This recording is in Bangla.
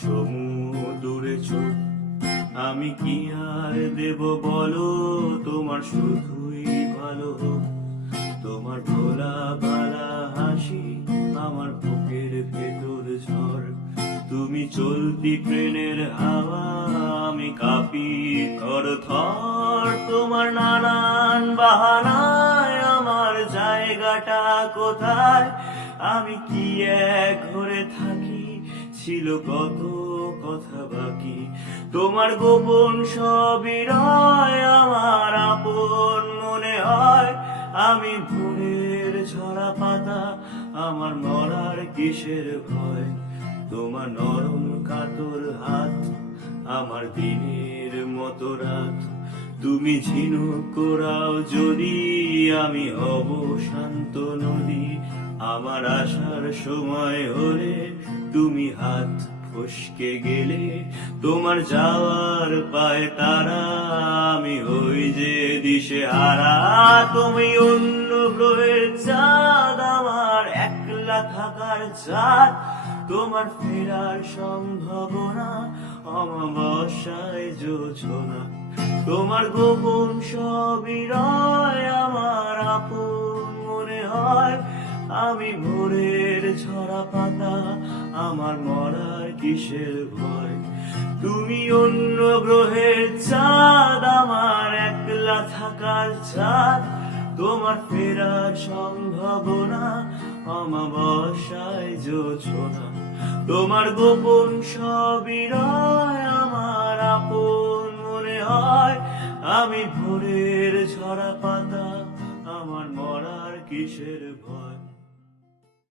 সমুদূরে চোখ, আমি কি আর দেব বলো, তোমার শুধুই ভালো হোক। তোমার ভোলা ভালা হাসি আমার বুকের ভেতর ঝড়, তুমি চলতি ট্রেনের হাওয়া, আমি কাঁপি থর থর। তোমার নানান বাহানায় আমার জায়গাটা কোথায়, আমি কি এক ঘরে থাকি, ছিল কত কথা বাকি। তোমার গোপন সবই রয় আমার আপন মনে হয়, আমি ভোরের ঝরা পাতা, আমার মরার কিসের ভয়। তোমার নরম কাতর হাত আমার দিনের মতো রাত, তুমি ঝিনুক কোরাও যদি, আমি হব শান্ত নদী। আমার আসার সময় হলে তুমি হাত ফসকে গেলে, তোমার যাওয়ার পায় তারা, আমি হই যে দিশে হারা। তুমি অন্য গ্রহের চাঁদ, আমার একলা থাকার চাঁদ, তোমার ফেরার সম্ভাবনা অমাবস্যায় জোছনা। তোমার গোপন সবই রয় আমার আপন মনে হয়, আমি ভোরের ঝরা পাতা, আমার মরার কিসের ভয়। তুমি অন্য গ্রহের চাঁদ, আমার একলা থাকার চাঁদ, তোমার ফেরার সম্ভাবনা অমাবস্যায় জোছনা। তোমার গোপন সবই রয় আমার আপন মনে হয়, আমি ভোরের ঝরা পাতা, আমার মরার কিসের ভয়।